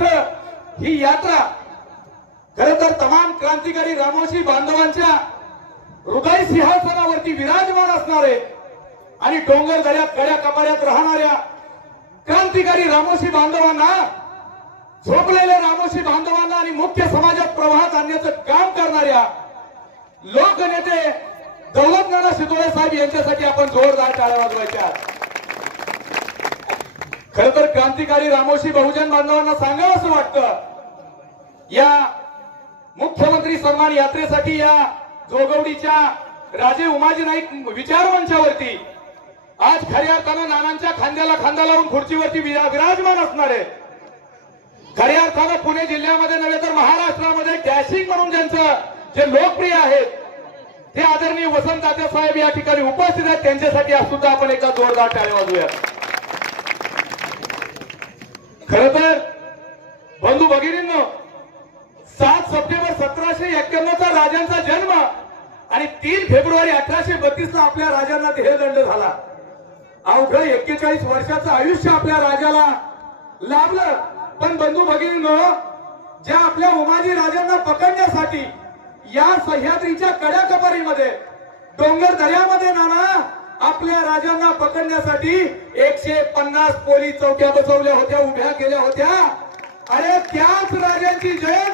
मात्र ही यात्रा खर तर तमाम क्रांतिकारी रामोशी बांधवांच्या हृदय सिंहासनावरती विराजमान असणारे आणि डोंगर दऱ्यात कड्या कपाऱ्यात राहणाऱ्या क्रांतिकारी रामोशी बांधवांना झोपलेल्या रामोशी बांधवांना आणि मुख्य समाजात प्रवाहात आणण्याचं काम करणाऱ्या लोकनेते दौलत नाना शितोळे साहेब यांच्यासाठी आपण जोरदार टाळ्या वाजवायच्या. क्रांतिकारी रामोशी बहुजन बांधवांना सांगावं असं वाटतं. या मुख्यमंत्री सन्मान यात्रेसाठी या जोगवडीच्या राजे उमाजी नाईक विचार मंचावरती आज खऱ्या अर्थानं नानांच्या खांद्याला खांदा लावून खुर्चीवरती विराजमान विराजमान असणारे खऱ्या अर्थानं पुणे जिल्ह्यामध्ये नव्हे तर महाराष्ट्रामध्ये डॅशिंग म्हणून ज्यांचं जे लोकप्रिय आहेत ते आदरणीय वसंत तात्या साहेब या ठिकाणी उपस्थित आहेत. त्यांच्यासाठी आज सुद्धा आपण एका जोरदार टाळ्या वाजूया खर तर बंधू भगिनींनो सात सप्टेंबर सतराशे एक्क्याण्णवचा राजांचा जन्म आणि तीन फेब्रुवारी अठराशे बत्तीस ला आपल्या राजांना देहदंड झाला. अवघड एक्केचाळीस वर्षाचं आयुष्य आपल्या राजाला लाभलं. पण बंधू भगिनींनो ज्या आपल्या उमाजी राजांना पकडण्यासाठी या सह्याद्रीच्या कड्या कपारीमध्ये डोंगर दर्यामध्ये नाना आपल्या राजांना पकडण्यासाठी एकशे पन्नास पोलीस चौक्या बसवल्या होत्या उभ्या केल्या होत्या. अरे त्याच राजांची जय!